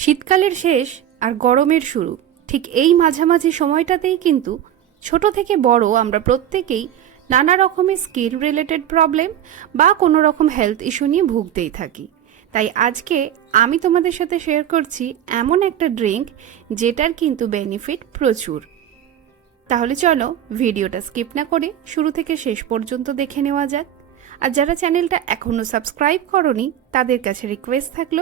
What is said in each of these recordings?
শীতকালের শেষ আর গরমের শুরু। ঠিক এই মাঝামাঝি সময়টাতেই কিন্তু ছোট থেকে বড় আমরা প্রত্যেকেই নানা রকমের স্কিন রিলেটেড প্রবলেম বা কোনো রকম হেলথ ইস্যু নিয়ে ভুগতেই থাকি। তাই আজকে আমি তোমাদের সাথে শেয়ার করছি এমন একটা ড্রিঙ্ক যেটার কিন্তু বেনিফিট প্রচুর। তাহলে চলো ভিডিওটা স্কিপ না করে শুরু থেকে শেষ পর্যন্ত দেখে নেওয়া যাক। আর যারা চ্যানেলটা এখনও সাবস্ক্রাইব করনি, তাদের কাছে রিকোয়েস্ট থাকল,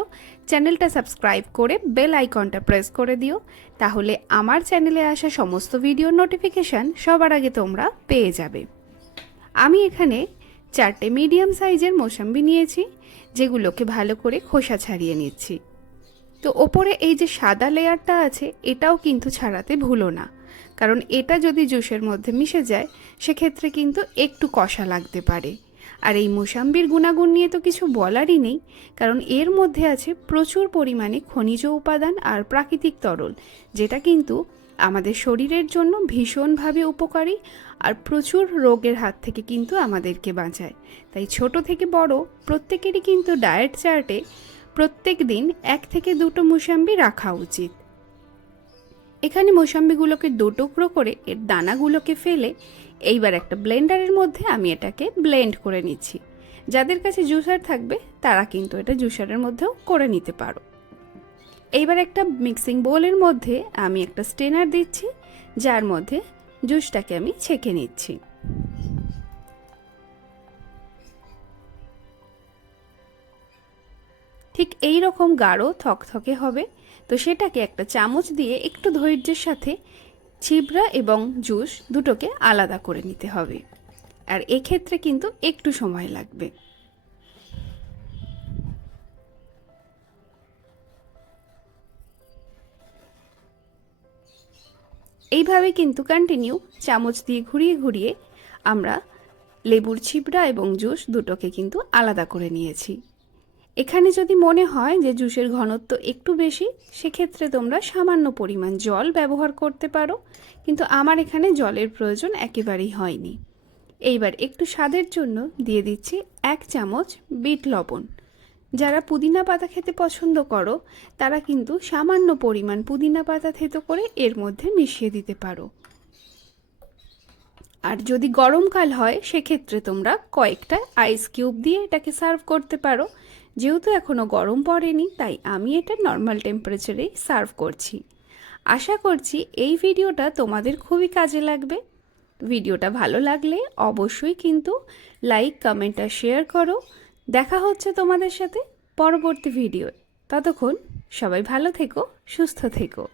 চ্যানেলটা সাবস্ক্রাইব করে বেল আইকনটা প্রেস করে দিও, তাহলে আমার চ্যানেলে আসা সমস্ত ভিডিওর নোটিফিকেশান সবার আগে তোমরা পেয়ে যাবে। আমি এখানে চারটে মিডিয়াম সাইজের মোসাম্বি নিয়েছি, যেগুলোকে ভালো করে খোসা ছাড়িয়ে নিচ্ছি। তো ওপরে এই যে সাদা লেয়ারটা আছে, এটাও কিন্তু ছাড়াতে ভুলো না, কারণ এটা যদি জুসের মধ্যে মিশে যায়, সেক্ষেত্রে কিন্তু একটু কষা লাগতে পারে। আর এই মোসাম্বির গুণাগুণ নিয়ে তো কিছু বলারই নেই, কারণ এর মধ্যে আছে প্রচুর পরিমাণে খনিজ উপাদান আর প্রাকৃতিক তরল, যেটা কিন্তু আমাদের শরীরের জন্য ভীষণভাবে উপকারী আর প্রচুর রোগের হাত থেকে কিন্তু আমাদেরকে বাঁচায়। তাই ছোট থেকে বড় প্রত্যেকেরই কিন্তু ডায়েট চার্টে প্রত্যেক দিন এক থেকে দুটো মুসাম্বি রাখা উচিত। এখানে মোসাম্বিগুলোকে দু টুকরো করে এর দানাগুলোকে ফেলে এইবার একটা ব্লেন্ডারের মধ্যে আমি এটাকে ব্লেন্ড করে নিচ্ছি। যাদের কাছে জুসার থাকবে, তারা কিন্তু এটা জুসারের মধ্যেও করে নিতে পারো। এইবার একটা মিক্সিং বোলের মধ্যে আমি একটা স্টেনার দিচ্ছি, যার মধ্যে জুসটাকে আমি ছেঁকে নিচ্ছি। ঠিক এই রকম গাঢ় থকথকে হবে। তো সেটাকে একটা চামচ দিয়ে একটু ধৈর্যের সাথে ছিবড়া এবং জুস দুটোকে আলাদা করে নিতে হবে। আর এক্ষেত্রে কিন্তু একটু সময় লাগবে। এইভাবে কিন্তু কন্টিনিউ চামচ দিয়ে ঘুরিয়ে ঘুরিয়ে আমরা লেবুর ছিবড়া এবং জুস দুটোকে কিন্তু আলাদা করে নিয়েছি। এখানে যদি মনে হয় যে জুসের ঘনত্ব একটু বেশি, সেক্ষেত্রে তোমরা সামান্য পরিমাণ জল ব্যবহার করতে পারো, কিন্তু আমার এখানে জলের প্রয়োজন একেবারেই হয়নি। এইবার একটু স্বাদের জন্য দিয়ে দিচ্ছি এক চামচ বিট লবণ। যারা পুদিনা পাতা খেতে পছন্দ করো, তারা কিন্তু সামান্য পরিমাণ পুদিনা পাতা থেতো করে এর মধ্যে মিশিয়ে দিতে পারো। আর যদি গরমকাল হয়, সেক্ষেত্রে তোমরা কয়েকটা আইস কিউব দিয়ে এটাকে সার্ভ করতে পারো। যেহেতু এখনও গরম পড়েনি, তাই আমি এটা নর্মাল টেম্পারেচারেই সার্ভ করছি। আশা করছি এই ভিডিওটা তোমাদের খুবই কাজে লাগবে। ভিডিওটা ভালো লাগলে অবশ্যই কিন্তু লাইক কমেন্ট আর শেয়ার করো। দেখা হচ্ছে তোমাদের সাথে পরবর্তী ভিডিও ততক্ষণ সবাই ভালো থেকো, সুস্থ থেকো।